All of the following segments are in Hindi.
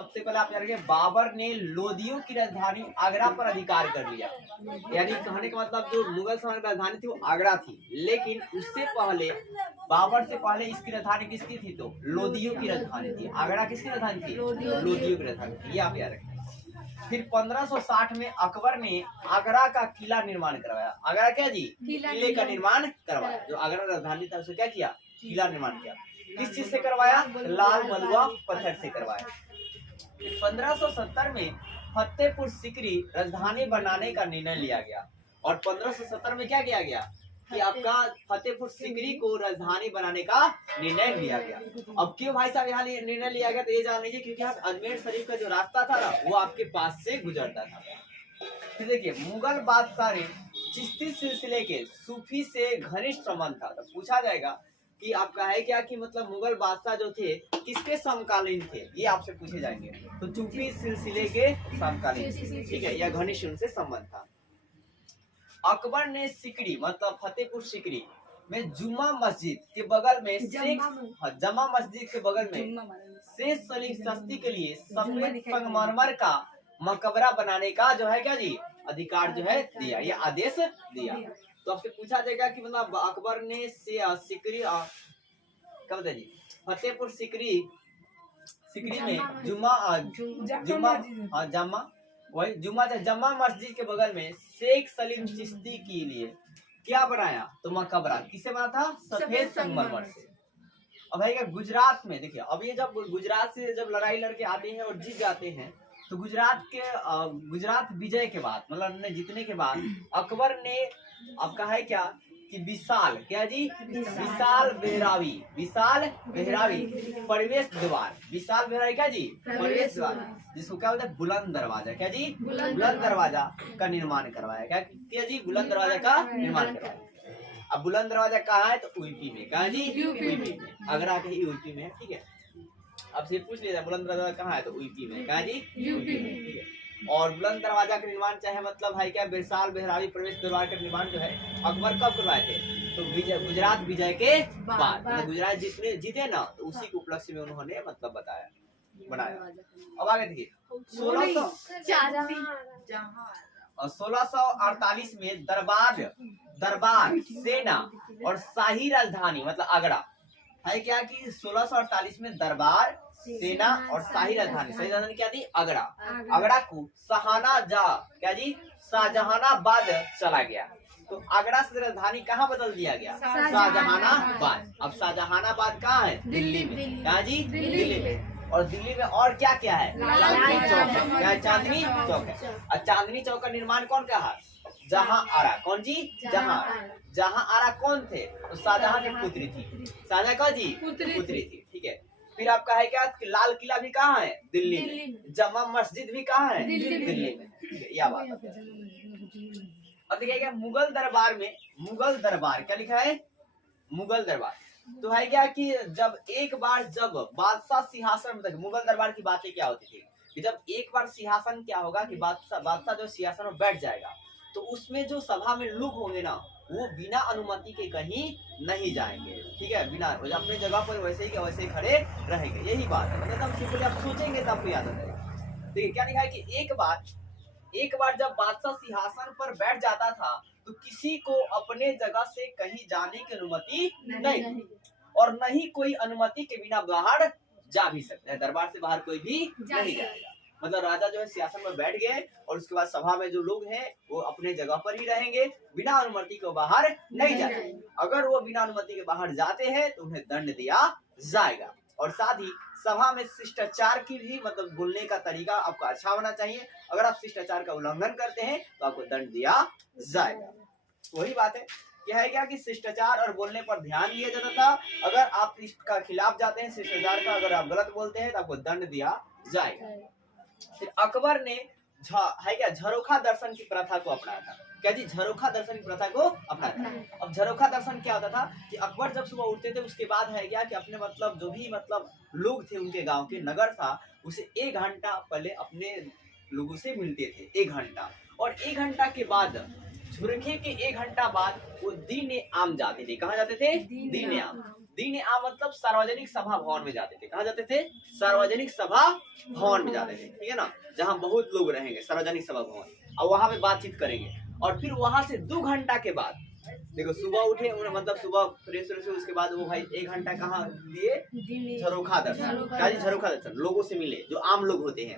सबसे पहले आप जानेंगे बाबर ने लोदियों की राजधानी आगरा पर अधिकार कर लिया। यानी कहने का मतलब जो मुगल साम्राज्य की राजधानी थी वो आगरा थी, लेकिन उससे पहले बाबर से पहले इसकी राजधानी किसकी थी? तो लोदियों की राजधानी थी। आगरा किसकी राजधानी थी? लोदियों की राजधानी थी। ये आप याद रखें। फिर 1560 में अकबर ने आगरा का किला निर्माण करवाया। आगरा क्या जी? किले का निर्माण करवाया। जो आगरा राजधानी था उसे क्या किया? किला निर्माण किया। किस चीज से करवाया? लाल बलुआ पत्थर से करवाया। 1570 में फतेहपुर सीकरी राजधानी बनाने का निर्णय लिया गया। और 1570 में क्या किया गया कि आपका फतेहपुर सीकरी को राजधानी बनाने का निर्णय लिया गया। अब क्यों भाई साहब यहाँ निर्णय लिया गया? तो ये जान लीजिए, क्योंकि अजमेर शरीफ का जो रास्ता था ना वो आपके पास से गुजरता था। फिर देखिए, मुगल बादशाह ने चिश्ती सिलसिले के सूफी से घनिष्ठ संबंध था। तो पूछा जाएगा कि आपका है क्या कि मतलब मुगल बादशाह जो थे किसके समकालीन थे? ये आपसे पूछे जाएंगे। तो सूफी सिलसिले के समकालीन, ठीक है, यह घनिष्ठ उनसे संबंध था। अकबर ने सिकरी मतलब फतेहपुर सिकरी में जुम्मा मस्जिद के बगल में जमा मस्जिद के बगल में शेख सलीम चिश्ती के लिए सफेद संगमरमर का मकबरा बनाने का जो है क्या जी अधिकार जो है दिया, ये आदेश दिया। तो आपसे पूछा जाएगा कि मतलब अकबर ने सिकरी कब जी फतेहपुर सिकरी में जमा मस्जिद के बगल में शेख सलीम चिश्ती के लिए क्या बनाया? तो मकबरा। किसे बना था? सफेद संगमरमर से। अब है गुजरात में देखिए, अब ये जब गुजरात से जब लड़ाई लड़के आते हैं और जीत जाते हैं तो गुजरात विजय के बाद मतलब जीतने के बाद अकबर ने आपका है क्या कि विशाल क्या जी विशाल बेहरावी प्रवेश द्वार, विशाल बेहरावी क्या जी प्रवेश द्वार, जिसको क्या बोलते हैं बुलंद दरवाजा, क्या जी बुलंद दरवाजा का निर्माण करवाया। क्या जी बुलंद दरवाजा का निर्माण करवाया। अब बुलंद दरवाजा कहाँ है? तो यूपी में। कहाँ जी? यूपी में। आगरा के यूपी में है, ठीक है। अब से पूछ लिया बुलंद दरवाजा कहाँ है? तो यूपी में। कहाँ जी? यूपी में, ठीक है। और बुलंद दरवाजा का निर्माण चाहे मतलब है क्या विशाल बेहरावी प्रवेश द्वार का निर्माण जो है अकबर कब करवाए थे? तो गुजरात विजय के बाद, मतलब गुजरात जीते ना, तो उसी के उपलक्ष्य में उन्होंने मतलब बनाया। अब आगे देखिए, 1648 में दरबार सेना और शाही राजधानी मतलब आगरा है क्या कि 1648 में दरबार सेना और शाही राजधानी क्या थी? आगरा को शाहजहानाबाद चला गया। तो आगरा से राजधानी कहाँ बदल दिया गया? शाहजहानाबाद। अब शाहजहानाबाद कहाँ है? दिल्ली में। कहाँ जी? दिल्ली में। और दिल्ली में और क्या क्या है? चांदनी चौक है। क्या है? चांदनी चौक है। और चांदनी चौक का निर्माण कौन कहा? जहां आरा। कौन जी? जहां आरा कौन थे? तो शाहजहां की पुत्री थी। शाहजहां का जी पुत्री थी, ठीक है। फिर आपका है क्या लाल किला भी कहाँ है? दिल्ली में। जमा मस्जिद भी कहाँ है? दिल्ली में, ठीक है। यह बात है। अब देखिए मुगल दरबार क्या लिखा है? मुगल दरबार। तो है क्या कि जब बादशाह सिंहासन में, मुगल दरबार की बातें क्या होती थी कि जब एक बार सिंहासन क्या होगा कि बादशाह जो सिंहासन में बैठ जाएगा तो उसमें जो सभा में लोग होंगे ना वो बिना अनुमति के कहीं नहीं जाएंगे, ठीक है। बिना अपने जगह पर वैसे ही वैसे ही खड़े रहेंगे। यही बात है, मतलब सिंपली आप सोचेंगे तब आपको याद आ जाएगा। देखिए क्या लिखा है कि एक बार जब बादशाह सिंहासन पर बैठ जाता था तो किसी को अपने जगह से कहीं जाने की अनुमति नहीं और न ही कोई अनुमति के बिना बाहर जा भी सकता है। दरबार से बाहर कोई भी नहीं जाएगा। मतलब राजा जो है सिंहासन में बैठ गए और उसके बाद सभा में जो लोग हैं वो अपने जगह पर ही रहेंगे, बिना अनुमति के बाहर नहीं जाएंगे। अगर वो बिना अनुमति के बाहर जाते हैं तो उन्हें दंड दिया जाएगा। और साथ ही सभा में शिष्टाचार की भी मतलब बोलने का तरीका आपको अच्छा होना चाहिए। अगर आप शिष्टाचार का उल्लंघन करते हैं तो आपको दंड दिया जाएगा। वही बात है यह है क्या कि शिष्टाचार और बोलने पर ध्यान दिया जाता था। अगर आप इसका खिलाफ जाते हैं शिष्टाचार का, अगर आप गलत बोलते हैं तो आपको दंड दिया जाएगा। फिर अकबर ने झरोखा दर्शन की प्रथा को अपनाया था। क्या जी? झरोखा दर्शन की प्रथा को अपनाया था। अब झरोखा दर्शन क्या होता था कि अकबर जब सुबह उठते थे उसके बाद है क्या कि अपने मतलब जो भी मतलब लोग थे उनके गांव के नगर था उसे 1 घंटा पहले अपने लोगों से मिलते थे। 1 घंटा और 1 घंटा के बाद झुरखे के 1 घंटा बाद वो दीन आम जाते थे। कहाँ जाते थे? दीन आम। दीन आम मतलब सार्वजनिक सभा भवन में जाते थे। कहाँ जाते थे? सार्वजनिक सभा भवन में जाते थे, ठीक है ना, जहाँ बहुत लोग रहेंगे, सार्वजनिक सभा भवन, और वहां पे बातचीत करेंगे। और फिर वहां से 2 घंटा के बाद, देखो सुबह उठे, मतलब सुबह फ्रेश हुए, उसके बाद वो भाई 1 घंटा कहाँ दिए? झरोखा दर्शन। क्या जी? झरोखा दर्शन, लोगों से मिले जो आम लोग होते हैं।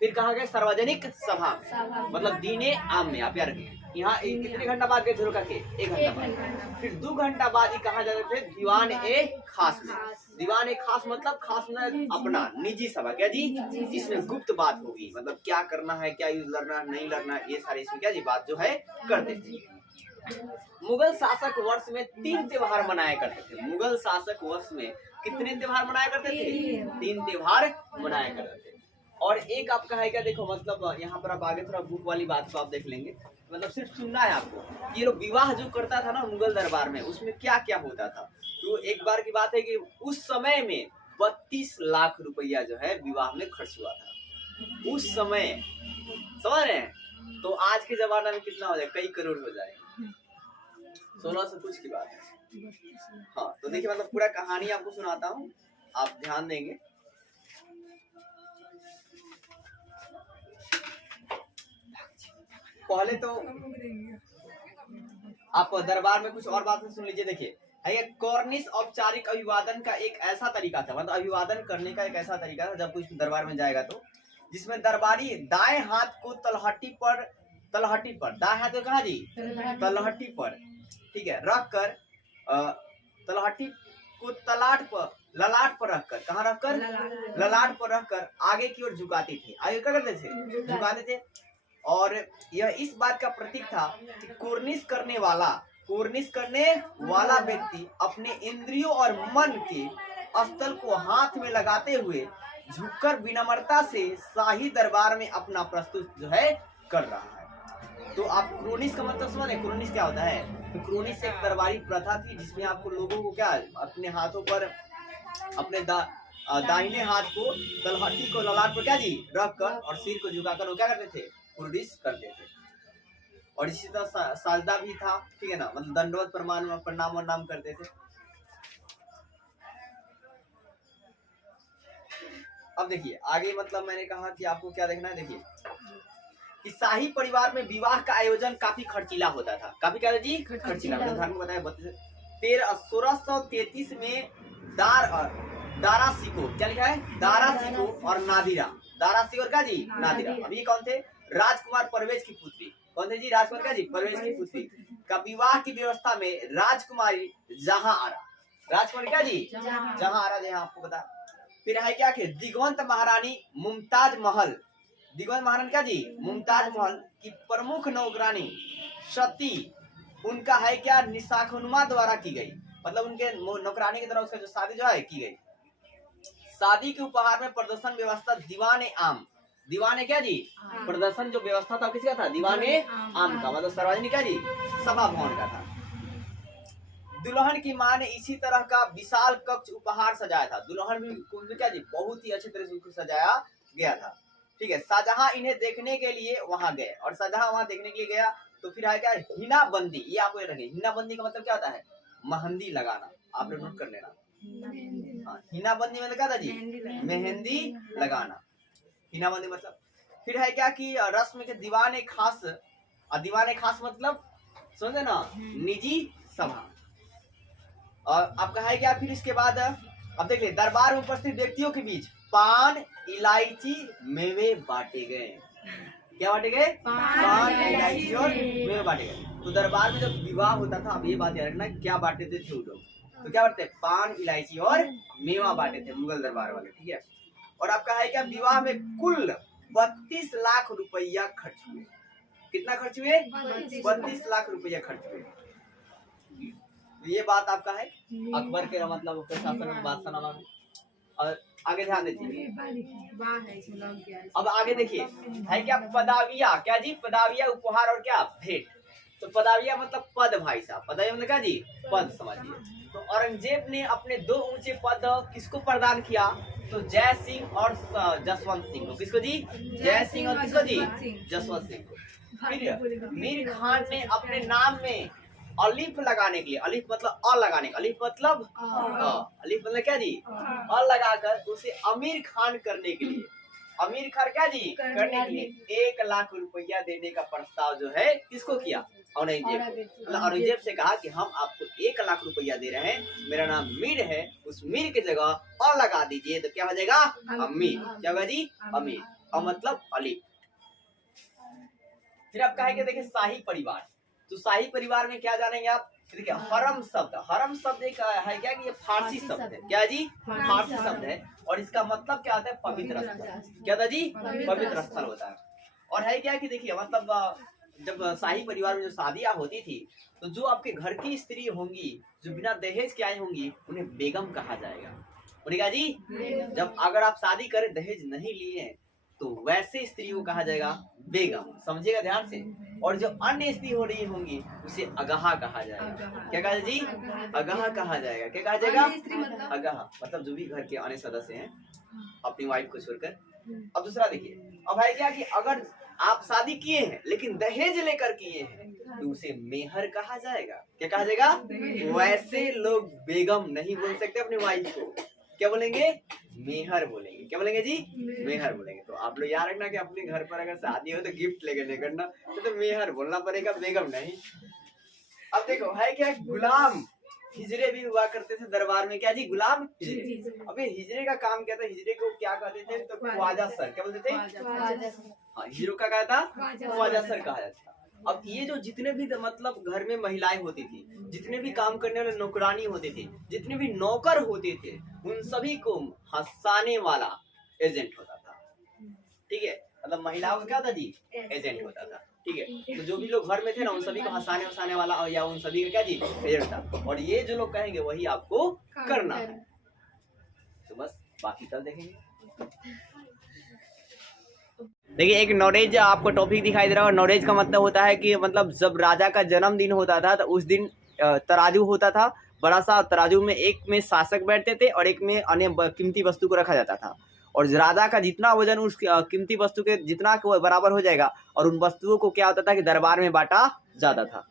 फिर कहाँ गए? सार्वजनिक सभा में, मतलब दीने आम में। आप यार यहाँ कितने घंटा बाद गए झरोखा के? 1 घंटा बाद। फिर 2 घंटा बाद ही कहाँ जाते थे? दीवान ए खास में। दीवान ए खास मतलब, खास मतलब अपना निजी सभा। क्या जी? जिसमें गुप्त बात होगी, मतलब क्या करना है, क्या लड़ना नहीं लड़ना, ये सारी इसमें क्या जी बात जो है करते थे। मुगल शासक वर्ष में 3 त्योहार मनाया करते थे। मुगल शासक वर्ष में कितने त्योहार मनाया करते थे? 3 त्योहार मनाया करते थे। और एक आपका है क्या, देखो मतलब यहाँ पर आप आगे थोड़ा बुक वाली बात को आप देख लेंगे, मतलब सिर्फ सुनना है आपको। ये लोग विवाह जो करता था ना मुगल दरबार में, उसमें क्या क्या होता था। तो एक बार की बात है कि उस समय में 32 लाख रुपया जो है विवाह में खर्च हुआ था। उस समय, समझ रहे हैं? तो आज के जमाना में कितना हो जाए? कई करोड़ हो जाए। 16 से कुछ की बात है। हाँ, तो देखिए मतलब पूरा कहानी आपको सुनाता हूँ, आप ध्यान देंगे। पहले तो आप दरबार में कुछ और बातें सुन लीजिए। देखिए, कॉर्निश औपचारिक अभिवादन का एक ऐसा तरीका था, मतलब अभिवादन करने का एक ऐसा तरीका था जब कुछ दरबार में जाएगा तो, जिसमें दरबारी दाएं हाथ को तलहटी पर, दाएं हाथ को कहाँ जी? तलहटी पर, ठीक है, रख कर, तलहटी को ललाट पर रखकर, कहाँ रखकर? ललाट पर रखकर आगे की ओर झुकाते थे। आगे क्या करते थे? झुकाते थे। और यह इस बात का प्रतीक था कि कोर्निश करने वाला व्यक्ति अपने इंद्रियों और मन के स्थल को हाथ में लगाते हुए झुककर विनम्रता से शाही दरबार में अपना प्रस्तुत जो है कर रहा है। तो आप क्रोनिस का मतलब समझ रहे? क्रोनिस क्या होता है? तो क्रोनिस एक दरबारी प्रथा थी जिसमें आपको लोगों को क्या, अपने हाथों पर, अपने दाहिने हाथ को तलहटी को ललाट पर क्या जी रख कर और सिर को झुकाकर वो क्या करते थे? कुर्दिश करते थे। और इसी तरह साजदा भी था, ठीक है ना, मतलब दंडवत प्रणाम और नाम करते थे। अब देखिए आगे, मतलब मैंने कहा कि आपको क्या देखना है। देखिए कि शाही परिवार में विवाह का आयोजन काफी खर्चीला होता था। काफी क्या जी? खर्चीला। धर्म बताया 1333 में दारा सिको, क्या लिखा है? दारा सिको और नादिरा, दारा सिको और क्या जी? नादिरा। अब ये कौन थे? राजकुमार परवेज की पुत्री। कौन थे जी? राजकुमार क्या जी? परवेज की पुत्री का विवाह की व्यवस्था में राजकुमारी जहां आरा, राजकुमारी क्या जी? जहां आरा, जहां आपको बता। फिर है क्या कि दिगवंत महारानी मुमताज महल, दिगवंत महारानी क्या जी? मुमताज महल की प्रमुख नौकरानी सती, उनका है क्या? निशाखनुमा द्वारा की गई, मतलब उनके नौकरानी की तरह उसका जो शादी जो है की गई। शादी के उपहार में प्रदर्शन व्यवस्था दीवाने आम, दीवाने क्या जी? प्रदर्शन जो व्यवस्था था किसका था? दीवाने आम का, मतलब सार्वजनिक क्या जी? सभा भवन का था। दुल्हन की मां ने इसी तरह का विशाल कक्ष उपहार सजाया था। दुल्हन भी क्या जी? बहुत ही अच्छे तरह से उसको सजाया गया था, ठीक है। शाहजहां इन्हें देखने के लिए वहां गए, और शाहजहां वहां देखने के लिए गया तो फिर है क्या? हिना बंदी, ये आपको रखे। हिना बंदी का मतलब क्या होता है? मेहंदी लगाना, आपने नोट कर लेना। हिना बंदी मतलब क्या था जी? मेहंदी लगाना, हिना बंदी मतलब। फिर है क्या कि रस्म के दीवाने खास, दीवाने खास मतलब समझे ना, निजी सभा। और आपका है क्या? फिर इसके बाद अब देख ले, दरबार में उपस्थित व्यक्तियों के बीच पान, इलायची, मेवे बांटे गए। क्या बांटे गए? पान, इलायची और मेवे बांटे गए। तो दरबार में जब विवाह होता था, अब ये बात याद रखना, क्या बांटते थे लोग? तो क्या बांटते? पान, इलायची और मेवा बांटे थे मुगल दरबार वाले, ठीक है। और आपका है क्या? विवाह में कुल 32 लाख रुपया खर्च हुए। कितना खर्च हुए? 32 लाख रुपया खर्च हुए। ये बात आपका है अकबर के, मतलब शासन में, बादशाह में। और आगे ध्यान दीजिए। अब आगे देखिए है क्या? पदाविया, क्या जी? पदाविया उपहार और क्या? भेंट। तो पदाविया मतलब पद, भाई साहब। पदाविया मतलब क्या जी? पद, समझिए। तो औरंगजेब ने अपने 2 ऊंचे पद किसको प्रदान किया? तो जय सिंह और जसवंत सिंह को, किसको जी? जय सिंह और किसको जी? जसवंत सिंह को। फिर मीर खान ने अपने नाम में अलिफ लगाने के लिए, अलिफ मतलब अ लगाने, अलिफ मतलब अलिफ मतलब क्या जी? अ लगाकर उसे अमीर खान करने के लिए, अमीर खान क्या जी? करने के लिए 1 लाख रुपया देने का प्रस्ताव जो है किसको किया? औरंगजेब को। मतलब औरंगजेब से कहा कि हम आपको 1 लाख रुपया दे रहे हैं, मेरा नाम मीर है, उस मीर की जगह अ लगा दीजिए तो क्या हो जाएगा? अमीर। क्या होगा जी? अमीर। अ मतलब अली। फिर आप कहेंगे देखिए शाही परिवार, तो शाही परिवार में क्या जानेंगे आप? देखिए हरम शब्द, हरम शब्द एक है क्या कि ये फारसी शब्द है। क्या जी? फारसी शब्द है और इसका मतलब क्या होता है? पवित्र स्थल। क्या था जी? पवित्र स्थल होता है। और है क्या कि देखिए मतलब जब शाही परिवार में जो शादियां होती थी तो जो आपके घर की स्त्री होंगी जो बिना दहेज के आई होंगी उन्हें बेगम कहा जाएगा। उन्हें क्या जी? जब अगर आप शादी करें दहेज नहीं लिए तो वैसे स्त्री को कहा जाएगा बेगम, समझिएगा ध्यान से। और जो अन्य स्त्री हो रही होंगी उसे अगहा कहा जाएगा। क्या कहा जी? अगहा कहा जाएगा। क्या कहा जाएगा? अगहा मतलब जो भी घर के अन्य सदस्य हैं अपनी वाइफ को छोड़कर। अब दूसरा देखिए, अब है क्या कि अगर आप शादी किए हैं लेकिन दहेज लेकर किए हैं तो उसे मेहर कहा जाएगा। क्या कहा जाएगा? वैसे लोग बेगम नहीं बोल सकते अपनी वाइफ को, क्या बोलेंगे? मेहर बोलेंगे। क्या बोलेंगे जी? मेहर बोलेंगे। तो आप लोग याद रखना कि अपने घर पर अगर शादी हो तो गिफ्ट लेकर नहीं करना, तो मेहर बोलना पड़ेगा, बेगम नहीं। अब देखो है क्या, गुलाम हिजरे भी हुआ करते थे दरबार में। क्या जी? गुलाम हिजरे। अबे हिजरे का काम क्या था? हिजरे को क्या कहते थे? तो ख्वाजा सर। क्या बोलते थे? हाँ, हिजरों का क्या था? ख्वाजा सर कहा जाता था। अब ये जो जितने भी मतलब घर में महिलाएं होती थी, जितने भी काम करने वाले नौकरानी होती थी, जितने भी नौकर होते थे, उन सभी को हंसाने वाला एजेंट होता था। ठीक है, मतलब महिलाओं का क्या था जी? एजेंट होता था। ठीक है, तो जो भी लोग घर में थे ना उन सभी को हंसाने वाला या उन सभी का क्या जी? एजेंट था। और ये जो लोग कहेंगे वही आपको करना है। तो बस बाकी कल देखेंगे। देखिए एक नॉलेज आपको टॉपिक दिखाई दे रहा है। नॉलेज का मतलब होता है कि मतलब जब राजा का जन्मदिन होता था तो उस दिन तराजू होता था, बड़ा सा तराजू में एक में शासक बैठते थे और एक में अन्य कीमती वस्तु को रखा जाता था। और राजा का जितना वजन उस कीमती वस्तु के जितना बराबर हो जाएगा और उन वस्तुओं को क्या होता था कि दरबार में बांटा जाता था।